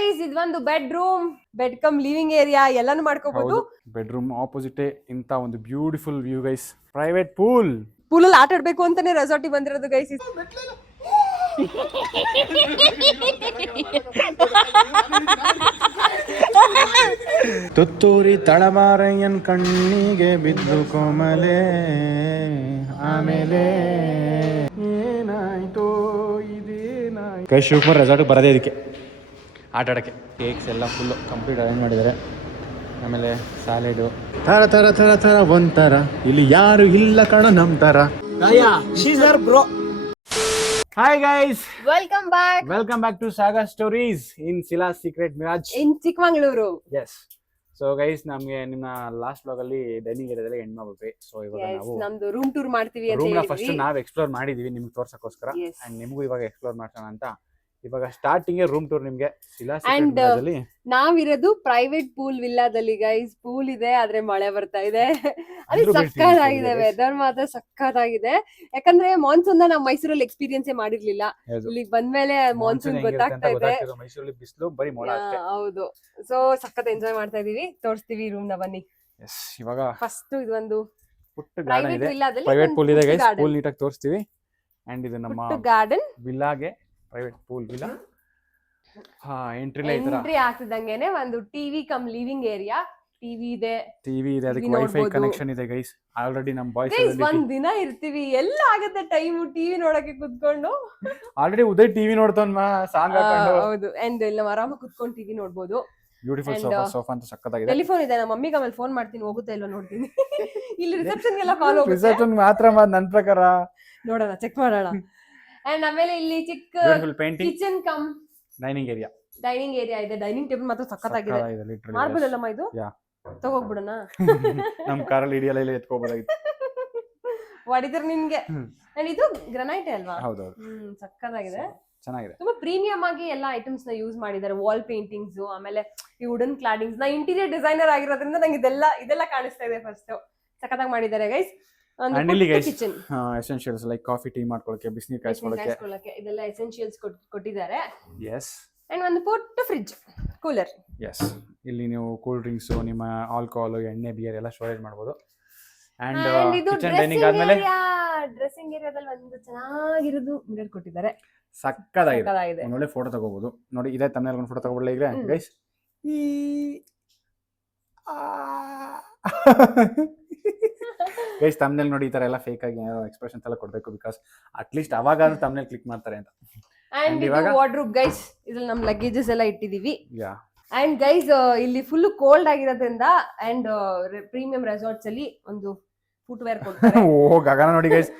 Guys ಇದೊಂದು bed come living area ಎಲ್ಲಾನು ಮಾಡ್ಕೋಬಹುದು. ಬೆಡ್ರೂಮ್ ಆಪೋಸಿಟ್ ಇಂತ ಒಂದು beautiful view guys. Private pool ಅಲ್ಲಿ ಆಟ ಆಡ್ಬೇಕು ಅಂತಾನೆ ರೆಸಾರ್ಟಿಗೆ ಬಂದಿರೋದು ಗೈಸ್. ತುತ್ತೂರಿ ತಳಮಾರಯ್ಯನ್ ಕಣ್ಣಿಗೆ ಬಿದ್ದು ಕೋಮಲೆ ಆಮೇಲೆ ಏನಾಯ್ತೋ ಇದೇನಾಯ್ತು. ಕೈ ಶಿವಕುಮಾರ್ ರೆಸಾರ್ಟ್ ಬರೋದೇ ಇದಕ್ಕೆ ಆಟ ಆಡೋಕ್ಕೆ. ಕೇಕ್ಸ್ ಎಲ್ಲ ಫುಲ್ಲು ಕಂಪ್ಲೀಟ್ ಅರೇಂಜ್ ಮಾಡಿದ್ದಾರೆ. ಆಮೇಲೆ ಸ್ಯಾಲೆಡು ಥರ ಥರ ಥರ ಥರ ಒಂಥರ ಇಲ್ಲಿ ಯಾರು ಇಲ್ಲ ಕಣ ನಮ್ ಥರ. Hi guys, welcome welcome back to Saga Stories in Sila Secret Mirage in Chikkamagaluru. yes. So guys ನಮ್ಗೆ ನಿಮ್ಮ ಲಾಸ್ಟ್ ಬ್ಲಾಗ್ ಅಲ್ಲಿ ಡೈನಿಂಗ್ ಏರಿಯಾದಲ್ಲಿ ಎಂಡ್ ಮಾಡ್ಬಿಟ್ವಿ. ಸೊ ಇವಾಗ ನಾವು ನಮ್ದು ರೂಮ್ ಟೂರ್ ಮಾಡ್ತೀವಿ ಅಂತ ರೂಮ್ ನ ಹೇಳಿದ್ವಿ. ಫಸ್ಟ್ ನಾವ್ ಎಕ್ಸ್ಪ್ಲೋರ್ ಮಾಡಿದೀವಿ ನಿಮ್ಗೆ ತೋರ್ಸಕ್ಕೋಸ್ಕರ. Yes. ಅಂಡ್ ನಿಮಗೂ ಇವಾಗ ಎಕ್ಸ್ಪ್ಲೋರ್ ಮಾಡ್ಸೋಣ ಅಂತ ಇವಾಗ ಸ್ಟಾರ್ಟಿಂಗ್ ರೂಮ್ ಟೂರ್ ನಿಮ್ಗೆ ಸಿಲಾ And, ಸೀಕ್ರೆಟ್ ಮಿರಾಜ್ ಅಲ್ಲಿ. ನಾವಿರೋದು ಪ್ರೈವೇಟ್ ಪೂಲ್ ವಿಲ್ಲಾದಲ್ಲಿ ಗೈಸ್. ಪೂಲ್ ಇದೆ ಆದ್ರೆ ಮಳೆ ಬರ್ತಾ ಇದೆ. ಅಲ್ಲಿ ಅಂದ್ರೂ ಬೀಳ್ತೀವಿ ಸಕ್ಕತ್ತಾಗಿದೆ, guys. ವೆದರ್ ಮಾತ್ರ ಸಕ್ಕತ್ತಾಗಿದೆ. ಯಾಕಂದ್ರೆ ಮಾನ್ಸೂನ್ ನಾವು ಮೈಸೂರಲ್ಲಿ ಎಕ್ಸ್ಪೀರಿಯನ್ಸ್ ಮಾಡಿರ್ಲಿಲ್ಲ. ಹೌದು. ಇಲ್ಲಿಗೆ ಬಂದ್ಮೇಲೆ Monsoon ಮಾನ್ಸೂನ್ ಹೆಂಗಿರುತ್ತೆ ಅಂತ ಗೊತ್ತಾಗ್ತಾ ಇದೆ. ಗೊತ್ತಾಗ್ತಿದೆ. ಮೈಸೂರಲ್ಲಿ ಬಿಸಿಲು ಬರೀ ಮೋಡ ಅಷ್ಟೇ. ಹೌದು. ಸೊ ಸಖತ್ ಎಂಜಾಯ್ ಮಾಡ್ತಾ ಇದೀವಿ. ತೋರಿಸ್ತೀವಿ ರೂಮ್ ನ ಬನ್ನಿ. Yes, ಇವಾಗ ಫಸ್ಟ್ ಇದೊಂದು ಪುಟ್ಟ ಗಾರ್ಡನ್ ಪ್ರೈವೇಟ್ ಇದೆ. ವಿಲ್ಲಾದಲ್ಲಿ ಪ್ರೈವೇಟ್ ಪೂಲ್ ಇದೆ ಗೈಸ್. ಪೂಲ್ ನೀಟಾಗಿ ತೋರಿಸ್ತೀವಿ. ಅಂಡ್ ಇದು ನಮ್ಮ ಗಾರ್ಡನ್ ವಿಲ್ಲಾಗೆ ಪ್ರೈವೇಟ್ ಪೂಲ್ ವಿಲ್ಲಾ. ಹಾ ಎಂಟ್ರಿಲೇ ಈ ತರ ಎಂಟ್ರಿ ಆಗ್ತಿದಂಗೆನೆ ಒಂದು TV come living area. TV ಇದೆ, ಅದಕ್ಕೆ TV ವೈಫೈ ನೋಡ್ಬೋದು. ಕನೆಕ್ಷನ್ ಇದೆ ಗೈಸ್. ಆಲ್ರೆಡಿ ನಮ್ಮ ಬಾಯ್ಸ್ ಗೈಸ್ ಒಂದ್ ದಿನ ಇರ್ತೀವಿ. ಎಲ್ಲ ಆಗುತ್ತೆ ಟೈಮ್ ಟಿವಿ ನೋಡಕ್ಕೆ ಕುತ್ಕೊಂಡು. ಆಲ್ರೆಡಿ ಉದಯ್ ಟಿವಿ ನೋಡ್ತಾನ ಸಾಂಗ್ ಹಾಕೊಂಡು. ಹೌದು. ಅಂಡ್ ಇಲ್ಲಿ ನಾವು ಆರಾಮಾಗಿ ಕುತ್ಕೊಂಡು ಟಿವಿ ನೋಡ್ಬೋದು. ಬ್ಯೂಟಿಫುಲ್ And, ಸೋಫಾ ಅಂತ ಸಕ್ಕತ್ತಾಗಿದೆ. ಟೆಲಿಫೋನ್ ಇದೆ. ನಮ್ಮ ಮಮ್ಮಿಗೆ ಆಮೇಲೆ ಫೋನ್ ಮಾಡ್ತೀನಿ, ಹೋಗುತ್ತಾ ಇಲ್ವಾ ನೋಡ್ತೀನಿ. ಇಲ್ಲಿ ರಿಸೆಪ್ಷನ್ ಗೆಲ್ಲ ಕಾಲ್ ಹೋಗುತ್ತೆ. ರಿಸೆಪ್ಷನ್ ಮಾತ್ರ ನನ್ನ ಪ್ರಕಾರ ನೋಡೋಣ, ಚೆಕ್ ಮಾಡೋಣ. ಅಂಡ್ ಆಮೇಲೆ ಇಲ್ಲಿ ಚಿಕ್ಕ beautiful painting kitchen come dining area. Dining area ಇದೆ. ಡೈನಿಂಗ್ ಟೇಬಲ್ ಮಾತ್ರ ಸಕ್ಕತ್ತಾಗಿದೆ. ಮಾರ್ಬಲ್ ಇದು Yeah. ತಗೋಗ್ಬಿಡೋಣ. ನಮ್ ಕಾರಲ್ಲಿ ಇಡಿಯಲ್ಲ ಇಲ್ಲ ಎತ್ಕೋಬೋದಾಗಿತ್ತು. ಹೊಡಿದ್ರೆ ನಿನ್ಗೆ. ಅಂಡ್ ಇದು ಗ್ರನೈಟ್ ಅಲ್ವಾ? ಹೌದೌದು. ಸಕ್ಕತ್ತಾಗಿದೆ. ಚೆನ್ನಾಗಿದೆ. ತುಂಬಾ ಪ್ರೀಮಿಯಂ ಆಗಿ ಎಲ್ಲಾ ಐಟಮ್ಸ್ ನ ಯೂಸ್ ಮಾಡಿದ್ದಾರೆ. ವಾಲ್ ಪೇಂಟಿಂಗ್ಸ್, ಆಮೇಲೆ ಈ ವುಡನ್ ಕ್ಲಾಡಿಂಗ್ಸ್. ನಾ ಇಂಟೀರಿಯರ್ ಡಿಸೈನರ್ ಆಗಿರೋದ್ರಿಂದ ನಂಗೆ ಇದೆಲ್ಲ ಕಾಣಿಸ್ತಾ ಇದೆ. ಫಸ್ಟ್ ಸಕ್ಕತ್ತಾಗಿ ಮಾಡಿದ್ದಾರೆ ಗೈಸ್. ಅಂಡ್ ಇಲ್ಲಿ guys kitchen essentials like coffee tea ಮಾಡ್ಕೊಳ್ಳೋಕೆ, ಬಿಸಿನೀರು ಕಾಯಿಸ್ಕೊಳ್ಳೋಕೆ ಇದೆಲ್ಲ ಎಸೆನ್ಷಿಯಲ್ಸ್ ಕೊಟ್ಟಿದ್ದಾರೆ. ಎಸ್. ಅಂಡ್ ಒಂದು ಪುಟ್ಟ ಫ್ರಿಡ್ಜ್, ಕೂಲರ್. ಎಸ್. ಇಲ್ಲಿ ನೀವು ಕೂಲ್ ಡ್ರಿಂಕ್ಸ್, ನಿಮ್ಮ ಆಲ್ಕೋಹಾಲ್, ಎಣ್ಣೆ, ಬಿಯರ್ ಎಲ್ಲ ಸ್ಟೋರೇಜ್ ಮಾಡಬಹುದು. ಅಂಡ್ ಇದು ಕಿಚನ್ ಡೈನಿಂಗ್ ಆದ್ಮೇಲೆ ಡ್ರೆಸ್ಸಿಂಗ್ ಏರಿಯಾದಲ್ಲಿ ಒಂದು ಚೆನ್ನಾಗಿರೋದು ಮಿರರ್ ಕೊಟ್ಟಿದ್ದಾರೆ. ಸಕ್ಕತ್ತಾಗಿದೆ. ಒಳ್ಳೆ ಫೋಟೋ ತಗೋಬಹುದು. ನೋಡಿ ಇದೇ ತಮ್ಮನೇಲಿ ಒಂದು ಫೋಟೋ ತಗೋಬಿಡಲ್ಲ ಈಗ ಗೈಸ್. ಗೈಸ್ ತಮ್ಮನೇಲಿ ನೋಡಿ ಈ ತರ ಎಲ್ಲ ಫೇಕ್ ಆಗಿ ಎಕ್ಸ್ಪ್ರೆಷನ್ಸ್ ಎಲ್ಲ ಕೊಡ್ಬೇಕು. ಬಿಕಾಸ್ ಅಟ್ಲೀಸ್ಟ್ ಅವಾಗಾದ್ರೂ ತಮ್ಮನೇಲಿ ಕ್ಲಿಕ್ ಮಾಡ್ತಾರೆ ಅಂತ. ಅಂಡ್ ಇದು ವಾರ್ಡ್ರೋಬ್ ಗೈಸ್. ಇದ್ರಲ್ಲಿ ನಮ್ಮ ಲಗೇಜಸ್ ಎಲ್ಲ ಇಟ್ಟಿದೀವಿ. ಯಾ. ಅಂಡ್ ಗೈಸ್ ಇಲ್ಲಿ ಫುಲ್ ಕೋಲ್ಡ್ ಆಗಿರೋದ್ರಿಂದ ಅಂಡ್ ಪ್ರೀಮಿಯಂ ರೆಸಾರ್ಟ್ಸ್ ಅಲ್ಲಿ ಒಂದು ಫುಟ್ವೇರ್ ಕೊಡ್ತಾರೆ. ಓ ಗಗನ ನೋಡಿ ಗೈಸ್.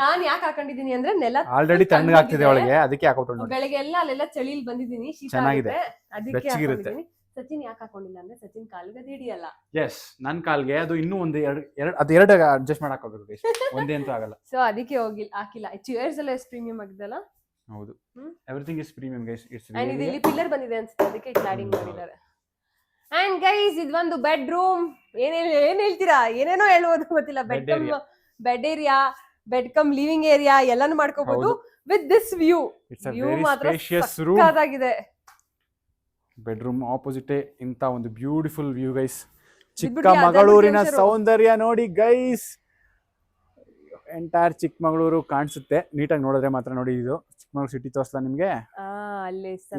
ನಾನ್ ಯಾಕೆ ಹಾಕೊಂಡಿದೀನಿ ಅಂದ್ರೆ ನೆಲ ಆಲ್ರೆಡಿ ತಣ್ಣಗಾಗ್ತಿದೆ ಒಳಗೆ, ಅದಕ್ಕೆ ಹಾಕೊಟ್ಟು ನೋಡಿ. ಬೆಳಗ್ಗೆ ಎಲ್ಲ ಅಲ್ಲೆಲ್ಲ ಚಳಿಲ್ ಬಂದಿದ್ದೀನಿ, ಶೀತ ಚೆನ್ನಾಗಿದೆ, ಅದಕ್ಕೆ ಬೆಚ್ಚಗಿರುತ್ತೆ. ಹಾಕೊಂಡಿದ್ದೀನಿ. ಸಚಿನ್ ಯಾಕೆ ಹಾಕೊಂಡಿಲ್ಲ ಅಂದ್ರೆ ಸಚಿನ್ ಕಾಲಿಗೆ ಅದು ಹಿಡಿಯಲ್ಲ. ಎಸ್, ನನ್ ಕಾಲ್ಗೆ ಅದು ಇನ್ನೂ ಒಂದು ಎರಡು ಅಡ್ಜಸ್ಟ್ ಮಾಡಕ್ ಹೋಗ್ಬೇಕು ಗೈಸ್. ಒಂದೇ ಅಂತೂ ಆಗಲ್ಲ. ಸೊ ಅದಕ್ಕೆ ಹಾಕಿಲ್ಲ. ಚೇರ್ಸ್ ಎಲ್ಲ ಎಷ್ಟು ಪ್ರೀಮಿಯಂ ಆಗಿದೆಲ್ಲ. ಹೌದು, everything is premium guys. It's and ಇದು ಇಲ್ಲಿ ಪಿಲ್ಲರ್ ಬಂದಿದೆ ಅನ್ಸುತ್ತೆ, ಅದಕ್ಕೆ ಕ್ಲಾಡಿಂಗ್ ಮಾಡಿದ್ದಾರೆ. ಅಂಡ್ ಗೈಸ್ ಇದೊಂದು ಬೆಡ್ರೂಮ್. ಏನ್ ಹೇಳ್ತೀರಾ? ಏನೇನೋ ಹೇಳ್ಬೋದು ಗೊತ್ತಿಲ್ಲ. Bed area, bed come living area ಎಲ್ಲಾನು ಮಾಡ್ಕೋಬಹುದು ವಿತ್ ದಿಸ್ ವ್ಯೂ. ವ್ಯೂ ಮಾತ್ರ ಸಕ್ಕತ್ತಾಗಿದೆ. ಬೆಡ್ರೂಮ್ ಆಪೋಸಿಟ್ ಇಂತ ಒಂದು ಬ್ಯೂಟಿಫುಲ್ ವ್ಯೂ ಗೈಸ್. ಚಿಕ್ಕಮಗಳೂರಿನ ಸೌಂದರ್ಯ ನೋಡಿ ಗೈಸ್. ಎಂಟೈರ್ ಚಿಕ್ಕಮಗಳೂರು ಕಾಣಿಸುತ್ತೆ ನೀಟಾಗಿ ನೋಡಿದ್ರೆ ಮಾತ್ರ. ನೋಡಿ ಇದು ಚಿಕ್ಕಮಗಳೂರು ಸಿಟಿ ತೋರಿಸ್ತಾ ನಿಮ್ಗೆ.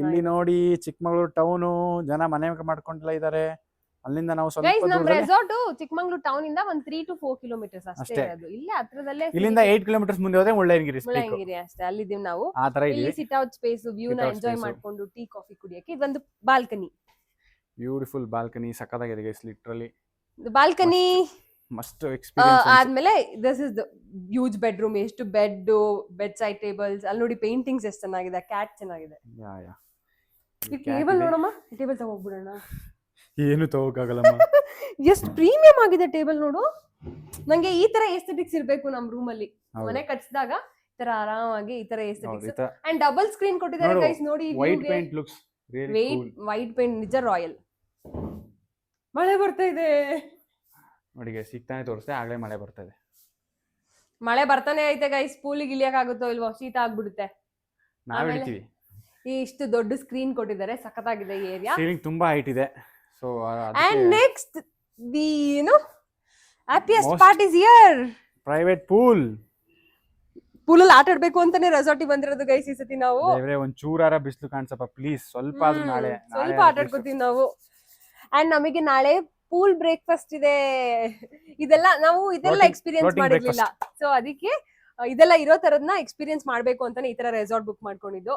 ಇಲ್ಲಿ ನೋಡಿ ಚಿಕ್ಕಮಗಳೂರು ಟೌನು, ಜನ ಮನೆ ಮಾಡ್ಕೊಂಡೆಲ್ಲ ಇದಾರೆ. ಅಲ್ಲಿಂದ ನಾವು ಸ್ವಲ್ಪ ನಮ್ಮ ರೆಸಾರ್ಟ್ ಚಿಕ್ಕಮಗಳೂರು ಟೌನ್ ಇಂದ ಒಂದು 3 to 4 ಕಿಲೋಮೀಟರ್ಸ್ ಅಷ್ಟೇ ಇರೋದು. ಇಲ್ಲೇ ಹತ್ರದಲ್ಲೇ. ಇಲ್ಲಿಂದ 8 ಕಿಲೋಮೀಟರ್ಸ್ ಮುಂದೆ ಹೋದ್ರೆ ಮುಳ್ಳಯ್ಯನಗಿರಿ ಅಷ್ಟೇ. ಅಲ್ಲಿದ್ದೀವಿ ನಾವು. ಆ ತರ ಇಲ್ಲಿ ಸಿಟ್ ಔಟ್ ಸ್ಪೇಸ್, ವ್ಯೂ ನ ಎಂಜಾಯ್ ಮಾಡ್ಕೊಂಡು ಟೀ ಕಾಫಿ ಕುಡಿಯಕ್ಕೆ ಇದೊಂದು ಬಾಲ್ಕನಿ. ಬ್ಯೂಟಿಫುಲ್ ಬಾಲ್ಕನಿ, ಸಕ್ಕತ್ತಾಗಿದೆ guys. Literally balcony must experience. ಆದ್ಮೇಲೆ this is the huge bedroom. ಎಷ್ಟು ಬೆಡ್ ಸೈಡ್ ಟೇಬಲ್ಸ್. ಅಲ್ಲಿ ನೋಡಿ ಪೇಂಟಿಂಗ್ಸ್ ಎಷ್ಟು ಚೆನ್ನಾಗಿದೆ. ಕ್ಯಾಟ್ ಚೆನ್ನಾಗಿದೆ. ಈ ಟೇಬಲ್ ನೋಡಮ್ಮ, ಟೇಬಲ್ ತಗೋಗ್ಬಿಡೋಣ. ಏನು ತಗೋಕಾಗಲ್ಲಮ್ಮ. ಎಷ್ಟು ಪ್ರೀಮಿಯಂ ಆಗಿದೆ ಟೇಬಲ್ ನೋಡು. ನಂಗೆ ಈ ತರ ಎಸ್ಥೆಟಿಕ್ಸ್ ಇರ್ಬೇಕು ನಮ್ ರೂಮ್ ಅಲ್ಲಿ. ಮನೆ ಕಟ್ಸಿದಾಗ ಈ ತರ ಆರಾಮಾಗಿ ಈ ತರ ಎಸ್ಥೆಟಿಕ್ಸ್. ಅಂಡ್ ಡಬಲ್ ಸ್ಕ್ರೀನ್ ಕೊಟ್ಟಿದ್ದಾರೆ ಗೈಸ್. ನೋಡಿ white paint looks really cool. White paint ನಿಜ ರಾಯಲ್. ಮಳೆ ಬರ್ತಾ ಇದೆ ನೋಡಿ ಗೈಸ್. ಸಿಗ್ತಾನೆ ತೋರಿಸ್ತೆ, ಆಗ್ಲೇ ಮಳೆ ಬರ್ತಾ ಇದೆ. ಮಳೆ ಬರ್ತಾನೆ ಐತೆ ಗೈಸ್. ಪೂಲಿಗೆ ಇಳಿಯಕ್ ಆಗುತ್ತೋ ಇಲ್ವೋ, ಶೀತ ಆಗ್ಬಿಡುತ್ತೆ. ನಾವ್ ಇಳಿತೀವಿ. ಇಷ್ಟು ದೊಡ್ಡ ಸ್ಕ್ರೀನ್ ಕೊಟ್ಟಿದ್ದಾರೆ, ಸಖತ್ತಾಗಿದೆ ಈ ಏರಿಯಾ. ಸೀಲಿಂಗ್ ತುಂಬಾ ಹೈಟ್ ಇದೆ. So and next the happiest part is here. Private pool. ಪೂಲಲ್ಲಿ ಆಟ ಆಡ್ಬೇಕು ಅಂತಾನೆ ರೆಸಾರ್ಟಿಗೆ ಬಂದಿರೋದು ಗೈಸ್ ಈ ಸತಿ ನಾವು. ಒಂದ್ ಚೂರಾರ ಬಿಸಿಲು ಕಾಣಿಸಪ್ಪ ಪ್ಲೀಸ್, ಸ್ವಲ್ಪ ಆದ್ರೂ ನಾಳೆ ಸ್ವಲ್ಪ ಆಟ ಆಡ್ಕೋತೀವಿ ನಾವು. ಅಂಡ್ ನಮಗೆ ನಾಳೆ ಪೂಲ್ ಬ್ರೇಕ್ಫಾಸ್ಟ್ ಇದೆ. ಇದೆಲ್ಲ ಎಕ್ಸ್ಪೀರಿಯನ್ಸ್ ಮಾಡಿರ್ಲಿಲ್ಲ. ಸೊ ಅದಕ್ಕೆ ಇದೆಲ್ಲ ಇರೋ ತರದ್ನ ಎಕ್ಸ್ಪೀರಿಯನ್ಸ್ ಮಾಡ್ಬೇಕು ಅಂತಾನೆ ಈ ತರ ರೆಸಾರ್ಟ್ ಬುಕ್ ಮಾಡ್ಕೊಂಡಿದ್ದು.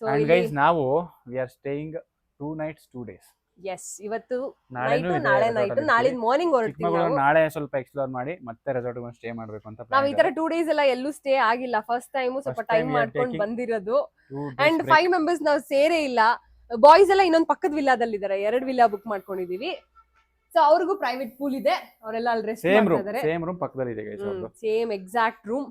ಸೊ ಗೈಸ್ ನಾವು we are staying 2 nights 2 days. Yes, ಇವತ್ತು ನೈಟ್, ನಾಳೆ ನೈಟ್, ನಾಳೆ ಮಾರ್ನಿಂಗ್ ಹೊರಡ್ತೀವಿ ನಾವು. ನಾಳೆ ಸ್ವಲ್ಪ ಎಕ್ಸ್ಪ್ಲೋರ್ ಮಾಡಿ ಮತ್ತೆ ರೆಸಾರ್ಟ್ ಗೆ ಸ್ಟೇ ಮಾಡ್ಬೇಕು ಅಂತ ನಾವು ಈ ತರ 2 days ಎಲ್ಲ ಎಲ್ಲೂ ಸ್ಟೇ ಆಗಿಲ್ಲ. ಫಸ್ಟ್ ಟೈಮ್ ಸ್ವಲ್ಪ ಟೈಮ್ ಮಾಡ್ಕೊಂಡು ಬಂದಿರೋದು. ಅಂಡ್ 5 members ನಾವು ಸೇರೇ ಇಲ್ಲ. ಬಾಯ್ಸ್ ಎಲ್ಲ ಇನ್ನೊಂದು ಪಕ್ಕದ ವಿಲ್ಲಾದಲ್ಲಿ ಇದಾರೆ, 2 ವಿಲ್ಲಾ ಬುಕ್ ಮಾಡ್ಕೊಂಡಿದೀವಿ. ಸೊ ಅವ್ರಿಗೂ ಪ್ರೈವೇಟ್ ಪೂಲ್ ಇದೆ, ಅವರೆಲ್ಲ ಅಲ್ಲಿ ರೆಸ್ಟ್ ಮಾಡ್ತಿದ್ದಾರೆ. ಸೇಮ್ ರೂಮ್ ಪಕ್ಕದಲ್ಲಿ ಇದೆ ಗೈಸ್, ಸೇಮ್ ಎಕ್ಸಾಕ್ಟ್ ರೂಮ್.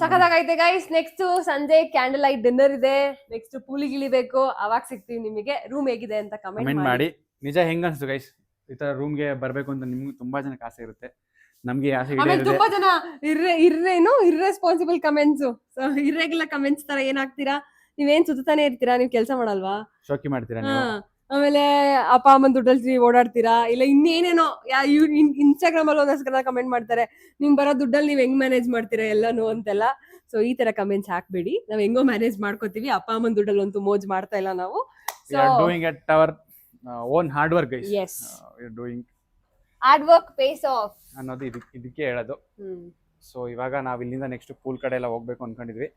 ಸಖತ್ತಾಗೈತೆ ಗೈಸ್. ನೆಕ್ಸ್ಟ್ ಸಂಜೆ ಕ್ಯಾಂಡಲ್ ಲೈಟ್ ಡಿನ್ನರ್ ಇದೆ. ನೆಕ್ಸ್ಟ್ ಪೂಲಿಗೆ ಇಳಿಬೇಕು, ಅವಾಗ ಸಿಗ್ತೀವಿ ನಿಮಗೆ. ರೂಮ್ ಹೇಗಿದೆ ಅಂತ ಕಮೆಂಟ್ ಮಾಡಿ. ನಿಜ ಹೆಂಗ ಅನ್ಸ್ತು ಗೈಸ್ ಈ ತರ ರೂಮ್ ಗೆ ಬರ್ಬೇಕು ಅಂತ? ನಿಮ್ಗೆ ತುಂಬಾ ಜನಕ್ಕೆ ಆಸೆ ಇರುತ್ತೆ, ನಮ್ಗೆ ಆಸೆ ಇದೆ. ತುಂಬಾ ಜನ ಇರ್ರೆಸ್ಪಾನ್ಸಿಬಲ್ ಕಮೆಂಟ್ಸ್, ಇರ್ರೆಗ್ಯುಲರ್ ಕಮೆಂಟ್ಸ್ ತರ ಏನಾಗ್ತೀರಾ ನೀವೇನ್ ಸುತ್ತಾನೆ ಇರ್ತೀರಾ, ನೀವ್ ಕೆಲಸ ಮಾಡಲ್ವಾ, ಶೋಕಿ ಮಾಡ್ತೀರಾ ನೀವು, ಆಮೇಲೆ ಅಪ್ಪ ಅಮ್ಮನ ದುಡ್ಡಲ್ಲಿ ಓಡಾಡ್ತೀರಾ, ಇಲ್ಲ ಇನ್ನೇನೇನೋ ಇನ್ಸ್ಟಾಗ್ರಾಮ್ ಅಲ್ಲಿ ಒಂದಷ್ಟು ಕಮೆಂಟ್ ಮಾಡ್ತಾರೆ, ನಿಮ್ ಬರೋ ದುಡ್ಡಲ್ಲಿ ನೀವ್ ಹೆಂಗ್ ಮ್ಯಾನೇಜ್ ಮಾಡ್ತೀರಾ ಎಲ್ಲಾನು ಅಂತೆಲ್ಲ. ಸೊ ಈ ತರ ಕಮೆಂಟ್ಸ್ ಹಾಕ್ಬೇಡಿ, ನಾವ್ ಹೆಂಗೋ ಮ್ಯಾನೇಜ್ ಮಾಡ್ಕೋತೀವಿ. ಅಪ್ಪ ಅಮ್ಮನ ದುಡ್ಡಲ್ಲಿ ಅಂತೂ ಮೋಜ್ ಮಾಡ್ತಾ ಇಲ್ಲ ನಾವು. Doing at our own hard work guys. Yes, we are doing hard work pays off ಅನ್ನೋದು ಇದಕ್ಕೆ ಹೇಳೋದು. ಸೊ ಇವಾಗ ನಾವ್ ಇಲ್ಲಿಂದ ನೆಕ್ಸ್ಟ್ ಪೂಲ್ ಕಡೆ ಎಲ್ಲ ಹೋಗ್ಬೇಕು ಅನ್ಕೊಂಡಿದ್ವಿ.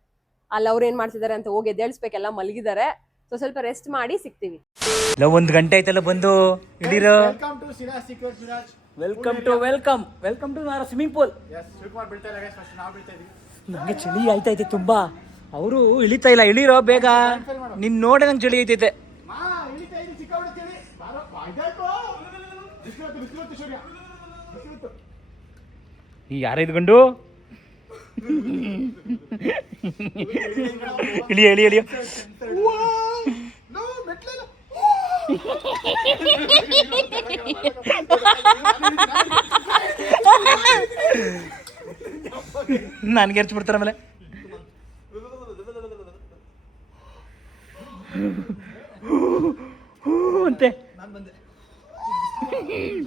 ಅಲ್ಲಿ ಅವ್ರು ಏನ್ ಮಾಡ್ತಿದ್ದಾರೆ ಅಂತ ಹೋಗಿ ಎದ್ದೇಳಿಸ್ಬೇಕೆಲ್ಲ, ಮಲಗಿದ್ದಾರೆ. ಸೊ ಸ್ವಲ್ಪ ರೆಸ್ಟ್ ಮಾಡಿ ಸಿಗ್ತೀವಿ. ಒಂದು ಗಂಟೆ ಆಯ್ತಲ್ಲ ಬಂದು ಹಿಡೀರೋ. ವೆಲ್ಕಮ್ ಟು ನಾರ ಸ್ವಿಮ್ಮಿಂಗ್ ಪೂಲ್. ನಂಗೆ ಚಳಿ ಆಯ್ತೈತೆ ತುಂಬಾ, ಅವರು ಇಳಿತಾ ಇಲ್ಲ. ಇಳಿರೋ ಬೇಗ, ನಿನ್ ನೋಡೆ ನಂಗೆ ಚಳಿ ಐತೈತೆ. ಈ ಯಾರ ಇದ್ಕೊಂಡು ಇಳಿಯೋ ನನ್ಗೆ ಎರ್ಚ್ಬಿಡ್ತಾರ ಆಮೇಲೆ. ಅಂತೆ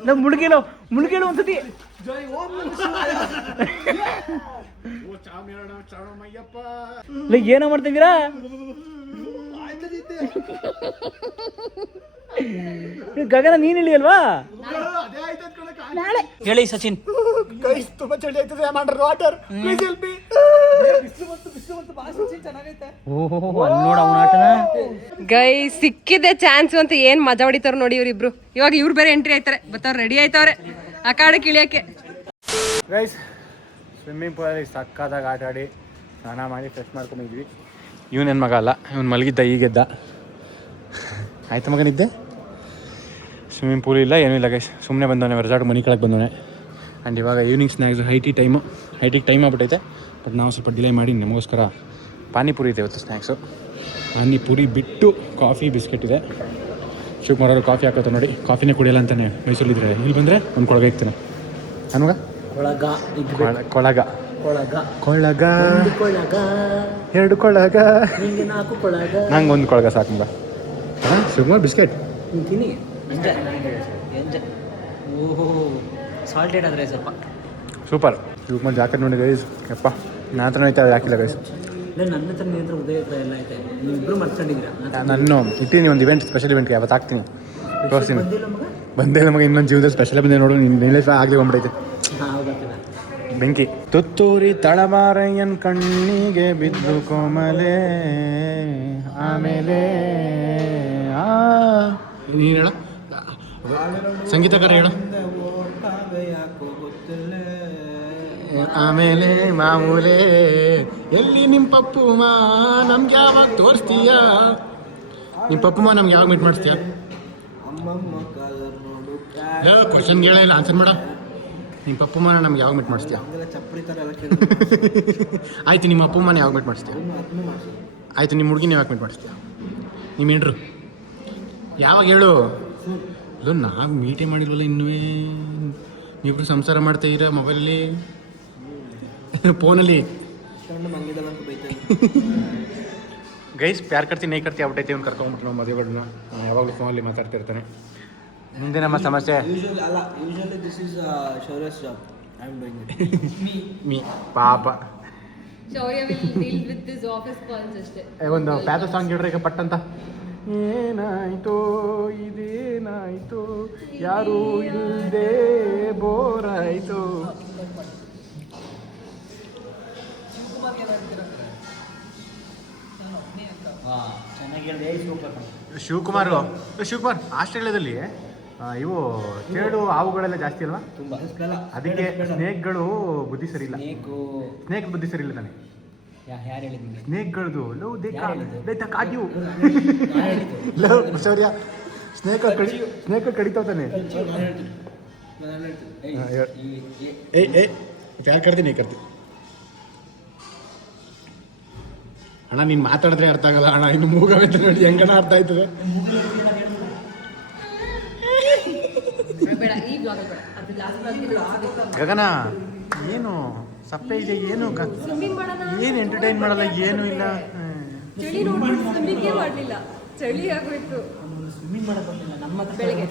ನಮ್ ಮುಳುಗೇಳು ಒಂದ್ಸತಿ. ಏನೋ ಮಾಡ್ತಿದ್ದೀರಾ? ಗಗನ ನೀನ್ ಇಳಿಯಲ್ವಾ? ಹೇಳಿ ಸಚಿನ್. ತುಂಬಾ ಚಳಿ ಆಯ್ತದೆ, ವಾಟರ್ ಪ್ಲೀಸ್ ಹೆಲ್ಪ್ ಮೀ. ನೋಡ ಅವನ ಆಟನ. ಗೈ ಸಿಕ್ಕಿದೆ ಚಾನ್ಸ್ ಅಂತ ಏನ್ ಮಜಾ ಹೊಡಿತಾರ ನೋಡಿ ಇವ್ರಿಬ್ರು. ಇವಾಗ ಇವ್ರು ಬೇರೆ ಎಂಟ್ರಿ ಆಯ್ತಾರೆ, ಬರ್ತಾವ್ರೆ, ರೆಡಿ ಆಯ್ತವ್ರೆ ಆ ಕಾಡಕ್ಕೆ ಇಳಿಯಕ್ಕೆ. ಗೈಸ್ ಸ್ವಿಮ್ಮಿಂಗ್ ಪೂಲಲ್ಲಿ ಸಕ್ಕತ್ತಾಗಿ ಆಟ ಆಡಿ ಸ್ನಾನ ಮಾಡಿ ಫ್ರೆಶ್ ಮಾಡ್ಕೊಂಡಿದ್ವಿ. ಇವನೇನು ಮಗ ಅಲ್ಲ, ಇವನು ಮಲಗಿದ್ದ ಈಗೆದ್ದ. ಆಯ್ತು ಮಗನಿದ್ದೆ. ಸ್ವಿಮ್ಮಿಂಗ್ ಪೂಲ್ ಇಲ್ಲ, ಏನೂ ಇಲ್ಲ ಗೈಸ್, ಸುಮ್ಮನೆ ಬಂದವನೆ ರೆಸಾರ್ಟ್ ಮನೆ ಕೆಳಗೆ ಬಂದವನೆ. ಆ್ಯಂಡ್ ಇವಾಗ ಈವ್ನಿಂಗ್ ಸ್ನ್ಯಾಕ್ಸ್ ಹೈಟಿಗೆ ಟೈಮ್ ಆಗ್ಬಿಟ್ಟೈತೆ. ಬಟ್ ನಾವು ಸ್ವಲ್ಪ ಡಿಲೇ ಮಾಡಿ ನಮಗೋಸ್ಕರ ಪಾನಿಪುರಿ ಇದೆ ಇವತ್ತು ಸ್ನ್ಯಾಕ್ಸು. ಪಾನಿಪುರಿ ಬಿಟ್ಟು ಕಾಫಿ ಬಿಸ್ಕೆಟ್ ಇದೆ. ಶಿವಕುಮಾರ್ ಅವರು ಕಾಫಿ ಹಾಕೋತ ನೋಡಿ, ಕಾಫಿನೇ ಕುಡಿಯಲ್ಲ ಅಂತಾನೆ ಮೈಸೂರಿದ್ರೆ, ಇಲ್ಲಿ ಬಂದರೆ ಒಂದು ಕೊಳಗ ಇರ್ತಾನೆ. ಅನ್ಮಗ ಕೊಳಗ 2 ಕೊಳಗ, ನಂಗೆ 1 ಕೊಳಗ ಸಾಕು ಮಗ. ಶಿವಕುಮಾರ್ ಬಿಸ್ಕೆಟ್ ಸಾಲ್ಟೆಡ್ ಆದರೆ ಸ್ವಲ್ಪ ಸೂಪರ್. ಶಿವಕುಮಾರ್ ಜಾಕೆಟ್ ನೋಡಿ ಗೈಸ್, ಯಪ್ಪ ನನ್ನ ಹತ್ರ ಐತೆ, ಹಾಕಿಲ್ಲ ಗೈಸ್. ನನ್ನ ಹತ್ರ ನಿಂತರ ಉದಯ ಹತ್ರ ಎಲ್ಲ ಐತೆ, ನೀವಿಬ್ರು ಮಾಡ್ಕೊಂಡಿದ್ದೀರಾ. ನಾನು ಇಟ್ಟಿನಿ ಒಂದು ಇವೆಂಟ್, ಸ್ಪೆಷಲ್ ಇವೆಂಟ್ಗೆ ಅವತ್ತು ಹಾಕ್ತೀನಿ, ತೋರಿಸ್ತೀನಿ. ಬಂದೇ ನಮಗೆ ಇನ್ನೊಂದು ಜೀವನದಲ್ಲಿ ಸ್ಪೆಷಲ್ ಬಂದೆ ನೋಡು. ನಿನ್ನೆ ಆಗಲಿ ಬಂದ್ಬಿಟ್ಟೈತೆ ಬೆಂಕಿ. ತುತ್ತೂರಿ ತಳಮಾರಯ್ಯನ್ ಕಣ್ಣಿಗೆ ಬಿದ್ದು ಕೋಮಲೆ, ಆಮೇಲೆ ನೀನು ಹೇಳ, ಸಂಗೀತಕಾರ ಹೇಳು. ಆಮೇಲೆ ಮಾಮೂಲೆ ಎಲ್ಲಿ ನಿಮ್ಮ ಪಪ್ಪುಮ್ಮ ನಮ್ಗೆ ಯಾವಾಗ ತೋರಿಸ್ತೀಯ? ನಿಮ್ಮ ಪಪ್ಪುಮ್ಮ ನಮ್ಗೆ ಯಾವಾಗ ಮೀಟ್ ಮಾಡಿಸ್ತೀಯ? ಕ್ವಶನ್ಗೆ ಹೇಳ, ಇಲ್ಲ ಆನ್ಸರ್ ಮಾಡ. ನಿಮ್ಮ ಪಪ್ಪುಮ್ಮನ ನಮ್ಗೆ ಯಾವಾಗ ಮೀಟ್ ಮಾಡಿಸ್ತೀಯ? ಆಯ್ತು, ನಿಮ್ಮ ಅಪ್ಪಮ್ಮನ ಯಾವಾಗ ಮೀಟ್ ಮಾಡಿಸ್ತೀಯ? ಆಯಿತು, ನಿಮ್ಮ ಹುಡುಗಿನ ಯಾವಾಗ ಮೀಟ್ ಮಾಡಿಸ್ತೀಯ? ನಿಮ್ಮ ಹೆಂಡ್ರು ಯಾವಾಗ ಹೇಳು? ಅದು ನಾವು ಮೀಟೇ ಮಾಡಿಲ್ವಲ್ಲ ಇನ್ನೂ. ನೀವಿಬ್ರು ಸಂಸಾರ ಮಾಡ್ತಾ ಇರ ಮೊಬೈಲಲ್ಲಿ, ಫೋನಲ್ಲಿ. ಗೈಸ್ ಪ್ಯಾರ್ ಕರ್ತಿ ನೈ ಕರ್ತಿ ಔಟೈತಿ ಅವ್ನು ಕರ್ಕೊಂಡ್ಬಿಟ್ಟು ನಾವು ಮದುವೆಗಳನ್ನ ಯಾವಾಗಲೂ ಫೋನಲ್ಲಿ ಮಾತಾಡ್ತಿರ್ತಾನೆ. ಮುಂದೆ ನಮ್ಮ ಸಮಸ್ಯೆ Usually this is Shaurya's job. I am doing it. Me ಪಾಪ. ಶೌರ್ಯ will deal with this office calls ಅಷ್ಟೇ. ಒಂದು ಪ್ಯಾತ ಸಾಂಗ್ ಹೇಳ್ರಿ ಈಗ ಪಟ್ ಅಂತ. ಏನಾಯ್ತೋ ಇದೇನಾಯ್ತೋ ಯಾರು ಇಲ್ಲದೆ ಬೋರಾಯ್ತು. ಚೆನ್ನಾಗಿ ಹೇಳಿದೆ ಶಿವಕುಮಾರ್ ಆಸ್ಟ್ರೇಲಿಯಾದಲ್ಲಿ ಇವು ಚೇಡು ಹಾವುಗಳೆಲ್ಲ ಜಾಸ್ತಿ ಅಲ್ವಾ? ತುಂಬ ಅದಕ್ಕೆ ಸ್ನೇಕ್ಗಳು ಬುದ್ಧಿ ಸರಿ ಇಲ್ಲ. ಸ್ನೇಕ್ ಬುದ್ಧಿ ಸರಿ ಇಲ್ಲ ತಾನೆ. ಯಾರು ಹೇಳಿದ್ ನಿಮಗೆ? ಸ್ನೇಕ್ಗಳದು ಲವ್ ದೇಖಾ ಕಾಟ್ಯು ಯಾರು ಹೇಳಿದ್ದು? ಲವ್ ಶೌರ್ಯ ಸ್ನೇಕ್ ಕಡಿತಾವ ತಾನೆ. ಯಾರು ಕರ್ತೀನಿ ಕರ್ತೀನಿ ಅಣ್ಣ. ನೀನು ಮಾತಾಡಿದ್ರೆ ಅರ್ಥ ಆಗಲ್ಲ ಅಣ್ಣ. ಇನ್ನು ಮೂಗವೆ ನೋಡಿ ಹೆಂಗಣ ಅರ್ಥ ಆಯ್ತದೆ. ಬೇಡ ಈ ಬ್ಲಾಗ್ ಬೇಡ, ಅದು ಲಾಸ್ಟ್ ಬ್ಲಾಗ್. ಗಗನ ಏನು ಸಪ್ಪೆ ಇದೆ, ಏನು ಸ್ವಿಮ್ಮಿಂಗ್ ಮಾಡೋಣ, ಏನು ಎಂಟರ್ಟೈನ್ ಮಾಡಲ್ಲ, ಏನು ಇಲ್ಲ. ಚಳಿ ನೋಡ್ಬಿಟ್ಟು ಸ್ವಿಮ್ಮಿಂಗೇ ಮಾಡಲಿಲ್ಲ, ಚಳಿ ಆಗೋಯ್ತು. ಸ್ವಿಮ್ಮಿಂಗ್ ಮಾಡಕ್ ಬಂದಿಲ್ಲ ನಮ್ಮ ಬೆಳಿಗ್ಗೆ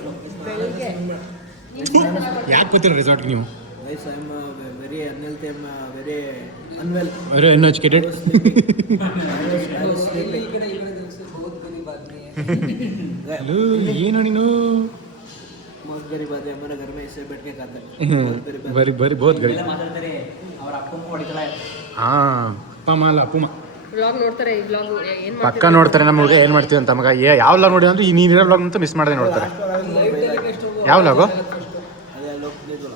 ಯಾಕೆ ಗೊತ್ತಿಲ್ಲ ರೆಸಾರ್ಟ್ಗೆ ನೀವು? Guys, I am very unhealthy. I am very unwell. ಅರೆ ಅನ್ಎಜುಕೇಟೆಡ್. I was sleeping. ಏನು ನೀನು बहुत गरीब आदमी हमारे घर में ऐसे बैठ के खाता है. ಬರಿ ಬಹುತ್ ಗರಿ. ಮಾತಾಡ್ತಾರೆ ಅವ್ರ ಅಪ್ಪನ ಹೊಡಿತಾಳೆ. ಹಾಂ ಅಪ್ಪ ಅಮ್ಮ ಅಲ್ಲ ಅಪ್ಪಮ್ಮ ಬ್ಲಾಗ್ ನೋಡ್ತಾರೆ. ಈ ಬ್ಲಾಗ್ ಏನು ಪಕ್ಕ ನೋಡ್ತಾರೆ. ನಮ್ಮ ಹುಡುಗ ಏನು ಮಾಡ್ತೀವಿ ಅಂತ ಮಗ ಯಾವ ವ್ಲಾಗ್ ನೋಡಿ ಅಂದ್ರೆ ಈ ನೀರಿರೋ ವ್ಲಾಗ್ ಅಂತ ಮಿಸ್ ಮಾಡದೆ ನೋಡ್ತಾರೆ. ಯಾವ ವ್ಲಾಗು? ಅದೇ ಲೋಕ ನಿಜಲ್ಲ.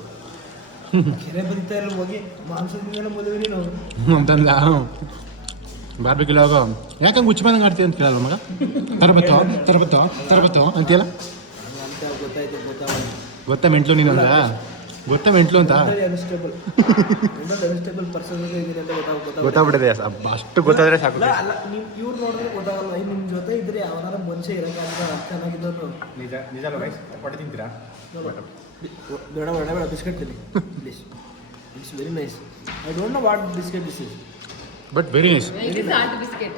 ಕೆರೆ ಬದಿತಾ ಇಲ್ಲ ಹೋಗಿ ಮಾಂಸದಿಂದ ಮದುವೆ ನೀನು ಅಂತಂದ ಬಾರ್ಬಿಕ್ಯೂ ವ್ಲಾಗ್. ಯಾಕಂಗೆ ಹುಚ್ಚ ಬಂದಂಗೆ ಆಡ್ತೀವಿ ಅಂತ ಕೇಳಲ್ಲ ಮಗ. ತರಬತ್ತೋ ಅಂತೀಯಲ್ಲ. ಅಂತ ಗೊತ್ತಾಯ್ತು ಗೊತ್ತಾ ಮೆಂಟ್ಲು ನೀನು ಅಂದ? ಗೊತ್ತಾ ಮೆಂಟ್ಲು ಅಂತ? ಅನ್ಸ್ಟೇಬಲ್ ಪರ್ಸನ್ ಇದೀನಿ ಅಂತ ಗೊತ್ತಾಗ್ಬಿಟ್ಟಿದೆ. ಅಷ್ಟು ಗೊತ್ತಾದ್ರೆ ಸಾಕು. ಅಲ್ಲ ನೀವು ಇವ್ರು ನೋಡಿದ್ರೆ ಗೊತ್ತಾಗಲ್ಲ. ನಿಮ್ಮ ಜೊತೆ ಇದ್ರೆ ಯಾವನಾರ ಮನುಷ್ಯ ಇರೋಕ್ಕಾಗ ಚೆನ್ನಾಗಿದ್ದವರು. ನಿಜ ಹೊಟ್ಟೆ ತಿಂತೀರಾ? ಬೇಡ ಬಿಸ್ಕೆಟ್ ತಿನ್ನಿ please. It's very nice. I don't know what biscuit this is, but very nice. It is salt biscuit.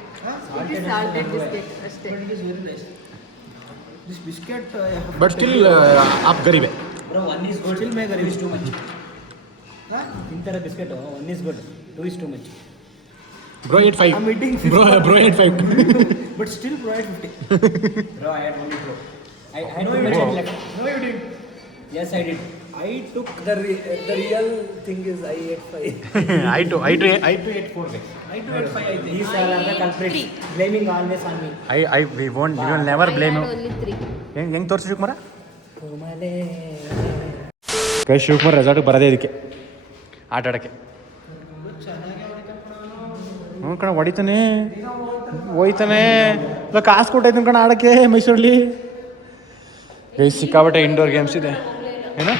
It is salted biscuit ಅಷ್ಟೇ. It is very nice. This biscuit but still ಆಪ್ ಗರೀಬೆ. Bro 1 is good, Still make a 2 is too much. ಇಂತರ biscuit 1 is good, 2 is too much. Bro ate 5. I'm eating Bro ate 5. but still provide 50. Bro, I had only 2. I had too much in left. No, you didn't. Yes, I did. I took the real thing is I ate 5. I too ate 4. I too ate 5. I think. These are the culprits, blaming always on me. We will never blame you. Only 3. ಹೆಂಗೆ ತೋರಿಸಿ ಶಿವಕುಮಾರ? ಕೈ ಶಿವಕುಮಾರ್ ರೆಸಾರ್ಟಿಗೆ ಬರೋದೇ ಇದಕ್ಕೆ ಆಟ ಆಡೋಕ್ಕೆ. ಹ್ಞೂ ಕಣ ಹೊಡಿತಾನೆ ಹೋಯ್ತಾನೆ. ಇಲ್ಲ ಕಾಸು ಕೊಟ್ಟೈತೆ ಕಣ ಆಡೋಕ್ಕೆ ಮೈಸೂರಲ್ಲಿ. ಗೈಸ್ ಸಿಕ್ಕಾಬಟ್ಟೆ ಇಂಡೋರ್ ಗೇಮ್ಸ್ ಇದೆ. ಏನು?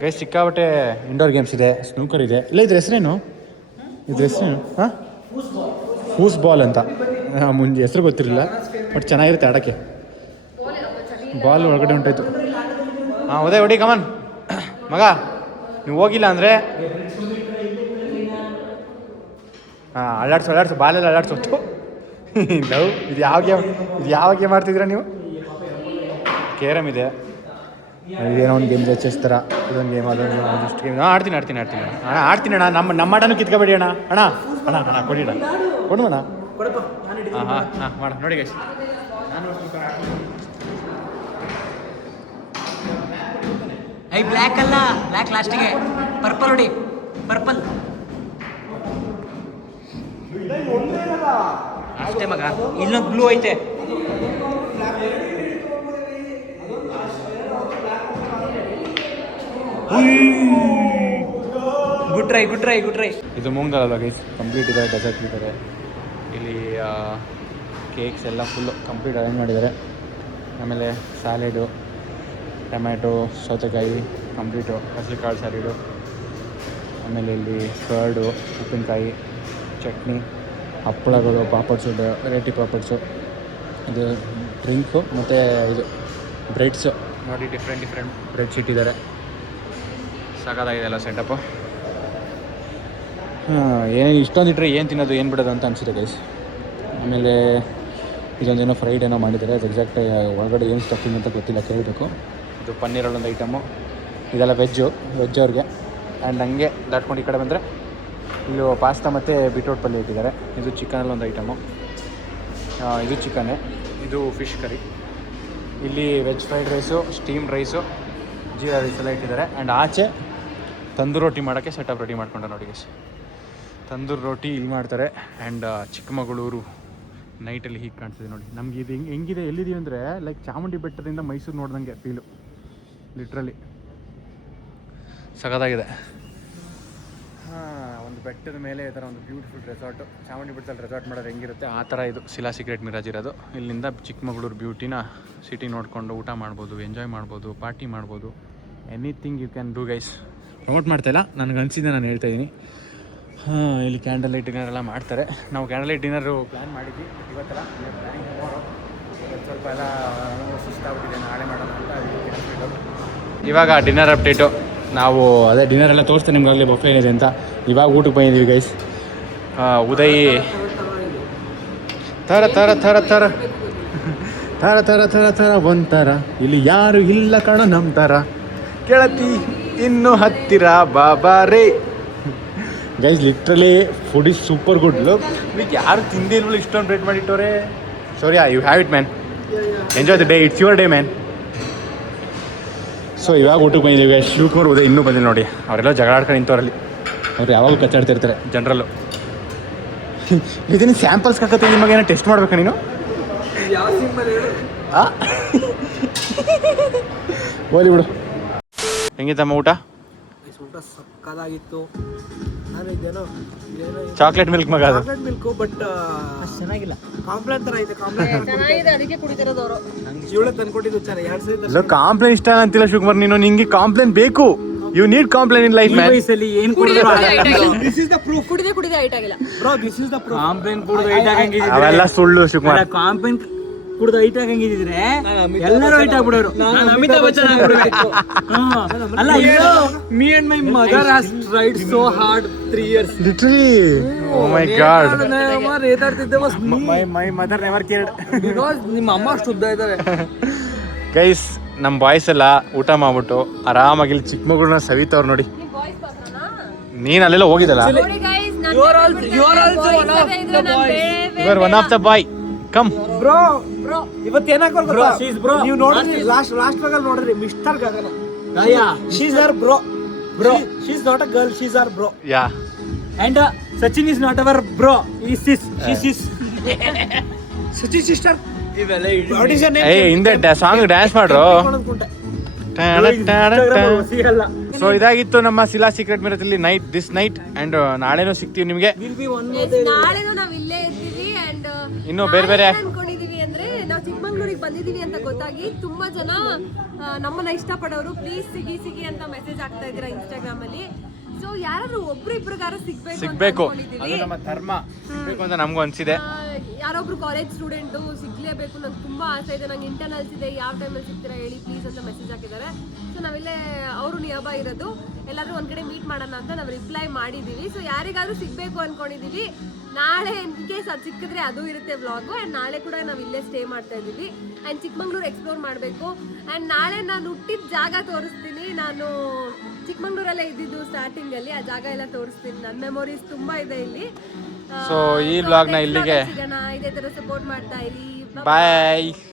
ಗೈಸ್ ಸಿಕ್ಕಾಬಟ್ಟೆ ಇಂಡೋರ್ ಗೇಮ್ಸ್ ಇದೆ. ಸ್ನೂಕರ್ ಇದೆ. ಇಲ್ಲ ಇದ್ರ ಹೆಸರೇನು? ಹಾಂ ಫೂಸ್ ಬಾಲ್ ಅಂತ ಮುಂಜೆ ಹೆಸರು ಗೊತ್ತಿರಲಿಲ್ಲ. ಬಟ್ ಚೆನ್ನಾಗಿರುತ್ತೆ ಆಡೋಕ್ಕೆ. ಬಾಲ್ ಒಳಗಡೆ ಹೊಂಟೋಯ್ತು. ಹಾಂ ಉದಯ್ ಹೊಡಿ ಕಮನ್ ಮಗ. ನೀವು ಹೋಗಿಲ್ಲ ಅಂದರೆ ಹಾಂ ಅಲ್ಲಾಡ್ಸು ಬಾಲೆಲ್ಲ ಅಲ್ಲಾಡ್ಸು. ಲವ್ ಇದು ಯಾವ ಗೇಮ್ ಆಡ್ತಿದ್ದೀರಾ ನೀವು? ಕೇರಮ್ ಇದೆ. ಇದೇನೋ ಒಂದು ಗೇಮ್ ಇದೆ, ಚೆಸ್ ಥರ. ಇದೊಂದು ಗೇಮ್ ಅದೊಂದು ಗೇಮ್ ಒಂದಿಷ್ಟು ಗೇಮ್. ಆಡ್ತೀನಿ ಅಣ್ಣ. ನಮ್ಮ ಆಟನೂ ಕಿತ್ಕೊಬೇಡಿ ಅಣ್ಣ. ಕೊಡಿ ಅಣ್ಣ. ಕೊಡು ಅಣ್ಣ. ಹಾಂ ಮಾಡ ನೋಡಿ ಗೈಸ್. ಐ ಬ್ಲ್ಯಾಕ್ ಅಲ್ಲ, ಬ್ಲ್ಯಾಕ್ ಲಾಸ್ಟಿಗೆ. ಪರ್ಪಲ್ ಹೊಡಿ, ಪರ್ಪಲ್ ಅಷ್ಟೇ ಮಗ. ಇಲ್ಲೊಂದು ಬ್ಲೂ ಐತೆ. Good try. ಇದು ಮೂಂಗಲ್ಲ ಗೈಸ್, ಕಂಪ್ಲೀಟ್ ಇದೆ. ಡೆಸರ್ಟ್ ಇದ್ದಾರೆ ಇಲ್ಲಿ. ಕೇಕ್ಸ್ ಎಲ್ಲ ಫುಲ್ಲು ಕಂಪ್ಲೀಟ್ ಅರೇಂಜ್ ಮಾಡಿದ್ದಾರೆ. ಆಮೇಲೆ ಸ್ಯಾಲೆಡು, ಟೊಮ್ಯಾಟೊ, ಸೌತೆಕಾಯಿ ಕಂಪ್ಲೀಟು, ಹಸಿರುಕಾಳು ಸ್ಯಾಲೆಡು. ಆಮೇಲೆ ಇಲ್ಲಿ ಕರ್ಡು, ಉಪ್ಪಿನಕಾಯಿ, ಚಟ್ನಿ, ಹಪ್ಪಳಗಳು, ಪಾಪಡ್ಸು, ವೆರೈಟಿ ಪಾಪಡ್ಸು, ಇದು ಡ್ರಿಂಕು ಮತ್ತು ಇದು ಬ್ರೆಡ್ಸು ನೋಡಿ. ಡಿಫ್ರೆಂಟ್ ಬ್ರೆಡ್ಸ್ ಇಟ್ಟಿದ್ದಾರೆ. ಸಾಕಾಗಿದೆ ಎಲ್ಲ ಸೆಟಪ್ಪು. ಏನು ಇಷ್ಟೊಂದು ಇಟ್ಟರೆ ಏನು ತಿನ್ನೋದು ಏನು ಬಿಡೋದು ಅಂತ ಅನಿಸುತ್ತೆ ಗೈಸ್. ಆಮೇಲೆ ಇದೊಂದೇನೋ ಫ್ರೈಡ್ ಏನೋ ಮಾಡಿದ್ದಾರೆ, ಅದು ಎಕ್ಸಾಕ್ಟ್ ಒಳಗಡೆ ಏನು ಸ್ಟಫಿಂಗ್ ಅಂತ ಗೊತ್ತಿಲ್ಲ, ಕೇಳಬೇಕು. ಇದು ಪನ್ನೀರಲ್ಲೊಂದು ಐಟಮು, ಇದೆಲ್ಲ ವೆಜ್ ಅವ್ರಿಗೆ. ಆ್ಯಂಡ್ ಹಂಗೆ ದಾಟ್ಕೊಂಡು ಈ ಕಡೆ ಬಂದರೆ ಇಲ್ಲಿ ಪಾಸ್ತಾ ಮತ್ತು ಬೀಟ್ರೋಟ್ ಪಲ್ಯ ಇಟ್ಟಿದ್ದಾರೆ. ಇದು ಚಿಕನಲ್ಲೊಂದು ಐಟಮು, ಇದು ಚಿಕನ್ನೇ, ಇದು ಫಿಶ್ ಕರಿ. ಇಲ್ಲಿ veg fried rice, steam rice, jeera rice ಎಲ್ಲ ಇಟ್ಟಿದ್ದಾರೆ. ಆ್ಯಂಡ್ ಆಚೆ ತಂದೂರು ರೋಟಿ ಮಾಡೋಕ್ಕೆ ಸೆಟಪ್ ರೆಡಿ ಮಾಡ್ಕೊಂಡೆ ನೋಡಿ ಗೈಸ್. ತಂದೂರು ರೋಟಿ ಇಲ್ಲಿ ಮಾಡ್ತಾರೆ. ಆ್ಯಂಡ್ ಚಿಕ್ಕಮಗಳೂರು ನೈಟಲ್ಲಿ ಹೀಗೆ ಕಾಣ್ತಿದೆ ನೋಡಿ. ನಮ್ಗೆ ಇದು ಹೆಂಗಿದೆ ಎಲ್ಲಿದ್ದೀವಿ ಅಂದರೆ ಲೈಕ್ ಚಾಮುಂಡಿ ಬೆಟ್ಟದಿಂದ ಮೈಸೂರು ನೋಡ್ದಂಗೆ ಫೀಲು, ಲಿಟ್ರಲಿ ಸಖತ್ತಾಗಿದೆ. ಒಂದು ಬೆಟ್ಟದ ಮೇಲೆ ಈ ಥರ ಒಂದು ಬ್ಯೂಟಿಫುಲ್ ರೆಸಾರ್ಟು, ಚಾಮುಂಡಿ ಬೆಟ್ಟದಲ್ಲಿ ರೆಸಾರ್ಟ್ ಮಾಡೋದು ಹೆಂಗಿರುತ್ತೆ ಆ ಥರ ಇದು ಶಿಲಾ ಸೀಕ್ರೆಟ್ ಮಿರಾಜ್ ಇರೋದು. ಇಲ್ಲಿಂದ ಚಿಕ್ಕಮಗಳೂರು ಬ್ಯೂಟಿನ ಸಿಟಿ ನೋಡಿಕೊಂಡು ಊಟ ಮಾಡ್ಬೋದು, ಎಂಜಾಯ್ ಮಾಡ್ಬೋದು, ಪಾರ್ಟಿ ಮಾಡ್ಬೋದು, anything you can do guys. Promote ಮಾಡ್ತಾಯಿಲ್ಲ, ನನಗೆ ಅನಿಸಿದ್ದೆ ನಾನು ಹೇಳ್ತಾಯಿದ್ದೀನಿ. ಇಲ್ಲಿ ಕ್ಯಾಂಡಲ್ ಲೈಟ್ ಡಿನ್ನರ್ ಎಲ್ಲ ಮಾಡ್ತಾರೆ. ನಾವು ಕ್ಯಾಂಡಲ್ ಲೈಟ್ ಡಿನ್ನರು ಪ್ಲ್ಯಾನ್ ಮಾಡಿದ್ವಿ, ಇವತ್ತೆಲ್ಲ ಪ್ಲ್ಯಾನಿಂಗ್ ಟುಮಾರೋ. ಸ್ವಲ್ಪ ಎಲ್ಲ ಸುಸ್ತಾಗ್ಬಿಟ್ಟಿದೆ, ನಾಳೆ ಮಾಡೋಣ ಅಂತ. ಇವಾಗ ಡಿನ್ನರ್ ಅಪ್ಡೇಟು. ನಾವು ಅದೇ ಡಿನ್ನರ್ ಎಲ್ಲ ತೋರಿಸ್ತೇನೆ ನಿಮ್ಗಾಗಲೇ ಬಫೆ ಏನಿದೆ ಅಂತ. ಇವಾಗ ಊಟಕ್ಕೆ ಬಂದಿದ್ದೀವಿ ಗೈಸ್. ಉದಯ್ ಥರ ಥರ ಥರ ಥರ ಥರ ಥರ ಥರ ಥರ ಒಂಥರ ಇಲ್ಲಿ ಯಾರು ಇಲ್ಲ ಕಣ ನಮ್ಮ ಥರ ಕೇಳತಿ ಇನ್ನು ಹತ್ತಿರ ಬಾಬಾ ರೇ. Guys literally food is super good. Look ವಿಕ್ ಯಾರು ತಿಂದಿಲ್ವಲ್ಲ ಇಷ್ಟೊಂದು ರೇಟ್ ಮಾಡಿಟ್ಟವ್ರೆ. Sorry you have it man, enjoy the day, it's your day man. So ಇವಾಗ ಊಟಕ್ಕೆ ಬಂದಿದ್ದೀವಿ. ಶಿವಕುಮಾರ್ ಉದಯ ಇನ್ನೂ ಬಂದಿಲ್ಲ ನೋಡಿ, ಅವರೆಲ್ಲ ಜಗಳ ಆಡ್ಕೊಂಡು ನಿಂತವರಲ್ಲಿ. ಅವ್ರು ಯಾವಾಗಲೂ ಕಚ್ಚಾಡ್ತಿರ್ತಾರೆ ಜನರಲ್ಲು. ಇದನ್ನು ಸ್ಯಾಂಪಲ್ಸ್ ಹಾಕತ್ತೆ, ನಿಮಗೆ ಏನೋ ಟೆಸ್ಟ್ ಮಾಡ್ಬೇಕಾ ನೀನು? ಓಲಿ ಬಿಡು. ಹೆಂಗಿತ್ತಮ್ಮ ಊಟ? ಊಟ ಸಕ್ಕದಾಗಿತ್ತು. ನಾನು ಇದೇನೋ ಚಾಕ್ಲೇಟ್ ಮಿಲ್ಕ್ ಮಗ, ಅದು ಚಾಕ್ಲೇಟ್ ಮಿಲ್ಕು, ಬಟ್ ಚೆನ್ನಾಗಿಲ್ಲ. ಕಾಂಪ್ಲೇನ್ ಥರ ಐತೆ. ಕಾಂಪ್ಲೇನ್ ಚೆನ್ನಾಗಿದೆ, ಅದಕ್ಕೆ ಕುಡಿತಿರೋದು ಅವರು. ಇವಳೆ ತಂದ್ಕೊಟ್ಟಿದ್ದು ಚೆನ್ನಾಗಿ 2 ಸರಿ. ಇಲ್ಲ ಕಾಂಪ್ಲೇನ್ ಇಷ್ಟ ಅಂತಿಲ್ಲ ಶಿವಕುಮಾರ್ ನೀನು, ನಿಂಗೆ ಕಾಂಪ್ಲೇನ್ ಬೇಕು. You need Complan in life man. ವಯಸ್ಸಲ್ಲಿ ಏನು ಕುಡಿದ್ರು ದಿಸ್ ಇಸ್ ದ ಪ್ರೂಫ್. ಕುಡಿದೆ ಹೈಟ್ ಆಗಿಲ್ಲ bro, this is the proof. Complan ಕುಡಿದು ಹೈಟ್ ಆಗಂಗಿದ್ರೆ, ಅವೆಲ್ಲ ಸುಳ್ಳು ಶಿವಕುಮಾರ್. ಕಾಂಪ್ಲೇನ್ ಕುಡಿದು ಹೈಟ್ ಆಗಂಗಿದ್ರೆ ಎಲ್ಲರೂ ಹೈಟ್ ಆಗ್ಬಿಡೋರು. ನಾನು ಅಮಿತಾಬ್ ಬಚ್ಚನ್ ಆಗ್ಬಿಡ್ಬೇಕು. ಅಲ್ಲ ಇದು me and my mother has tried so hard 3 years. Literally oh my God. ರೇತಾಡ್ತಿದ್ದೆ ಬಸ್. My mother never cared. Because ನಿಮ್ಮ ಅಮ್ಮ ಅಷ್ಟು ಉದ್ದ ಇದ್ದಾರೆ. ಗೈಸ್ ನಮ್ಮ ಬಾಯ್ಸ್ ಎಲ್ಲ ಊಟ ಮಾಡ್ಬಿಟ್ಟು ಆರಾಮಾಗಿ ಇಲ್ಲಿ ಚಿಕ್ಕಮಗಳೂರನ್ನ ಸವಿತವ್ರು ನೋಡಿ. ನೀನು ಅಲ್ಲೆಲ್ಲ ಹೋಗಿದ್ದಲ್ಲ. You are one of the boy. Come bro, ಇವತ್ತು ಏನಾಗ್ಬೇಕು ಗೊತ್ತಾ? She is bro. ನೀವು ನೋಡಿದ್ರಿ ಲಾಸ್ಟ್ ಲಾಗಲ್ಲಿ ನೋಡಿದ್ರಿ mister Gagana. She is our bro. She is not a girl, she is our bro. Yeah. And Sachin is not our bro. He is sis. She is Sachin sister. ಇವೆಲ್ಲ what is your name? ಏ ಹಿಂದೆ song dance ಮಾಡ್ರು. ಸಿಗಲ್ಲ. So ಇದಾಗಿತ್ತು ನಮ್ಮ ಶಿಲಾ secret ಮಿರಜಲ್ಲಿ this night. And ನಾಳೆನೂ ಸಿಗ್ತೀವಿ ನಿಮಗೆ. ನಾಳೆನೂ ನಾವ್ ಇಲ್ಲೇ ಇರ್ತೀವಿ. ಅಂಡ್ ಇನ್ನು ಬೇರೆ ಬೇರೆ ಅನ್ಕೊಂಡಿದೀವಿ ಅಂದ್ರೆ ನಾವು ಚಿಕ್ಕಮಂಗ್ಳೂರಿಗೆ ಬಂದಿದೀವಿ ಅಂತ ಗೊತ್ತಾಗಿ ತುಂಬಾ ಜನ ನಮ್ಮನ್ನ ಇಷ್ಟಪಡೋರು ಪ್ಲೀಸ್ ಸಿಗಿ ಅಂತ ಮೆಸೇಜ್ ಆಗ್ತಾ ಇದ್ದೀರಾ ಇನ್ಸ್ಟಾಗ್ರಾಮ್ ಅಲ್ಲಿ. ಸೊ ಯಾರಾದ್ರೂ ಇಬ್ರಿಗಾರು ಸಿಗ್ಬೇಕು, ಅದು ನಮ್ಮ ಧರ್ಮ. ಸಿಗ್ಬೇಕು ಅಂತ ನಮಗೂ ಅನ್ಸಿದೆ. ಯಾರೊಬ್ರು ಕಾಲೇಜ್ ಸ್ಟೂಡೆಂಟು ಸಿಗ್ಲೇಬೇಕು, ನಂಗೆ ತುಂಬಾ ಆಸೆ ಇದೆ, ನಂಗೆ ಇಂಟರ್ನಲ್ಸ್ ಇದೆ, ಯಾವ ಟೈಮಲ್ಲಿ ಸಿಗ್ತೀರಾ ಹೇಳಿ ಪ್ಲೀಸ್ ಅಂತ ಮೆಸೇಜ್ ಹಾಕಿದ್ದಾರೆ. ಸೊ ನಾವಿಲ್ಲೇ ಅವರು ನಿಯರ್ ಬೈ ಇರೋದು, ಎಲ್ಲಾದ್ರೂ ಒಂದ್ ಕಡೆ ಮೀಟ್ ಮಾಡೋಣ ಅಂತ ನಾವು ರಿಪ್ಲೈ ಮಾಡಿದೀವಿ. ಸೊ ಯಾರಿಗಾದ್ರೂ ಸಿಗ್ಬೇಕು ಅನ್ಕೊಂಡಿದೀವಿ. ನಾಳೆ ಇನ್ ಕೇಸ್ ಅದು ಸಿಕ್ಕಿದ್ರೆ ಅದು ಇರುತ್ತೆ ವ್ಲಾಗು. ಆ್ಯಂಡ್ ನಾಳೆ ಕೂಡ ನಾವು ಇಲ್ಲೇ ಸ್ಟೇ ಮಾಡ್ತಾ ಇದ್ದೀವಿ. ಆ್ಯಂಡ್ ಚಿಕ್ಕಮಂಗ್ಳೂರು ಎಕ್ಸ್ಪ್ಲೋರ್ ಮಾಡಬೇಕು. ಆ್ಯಂಡ್ ನಾಳೆ ನಾನು ಹುಟ್ಟಿದ ಜಾಗ ತೋರಿಸ್ತೀನಿ. ನಾನು ಚಿಕ್ಕಮಂಗ್ಳೂರಲ್ಲೇ ಇದ್ದಿದ್ದು ಸ್ಟಾರ್ಟಿಂಗಲ್ಲಿ, ಆ ಜಾಗ ಎಲ್ಲ ತೋರಿಸ್ತೀನಿ. ನನ್ನ ಮೆಮೊರೀಸ್ ತುಂಬಾ ಇದೆ ಇಲ್ಲಿ. ಸೊ ಈ ವ್ಲಾಗ್ನ ಇಲ್ಲಿಗೆ ಸಿಗೋಣ. ಇದೇ ಥರ ಸಪೋರ್ಟ್ ಮಾಡ್ತಾ ಇರಿ. ಬಾಯ್.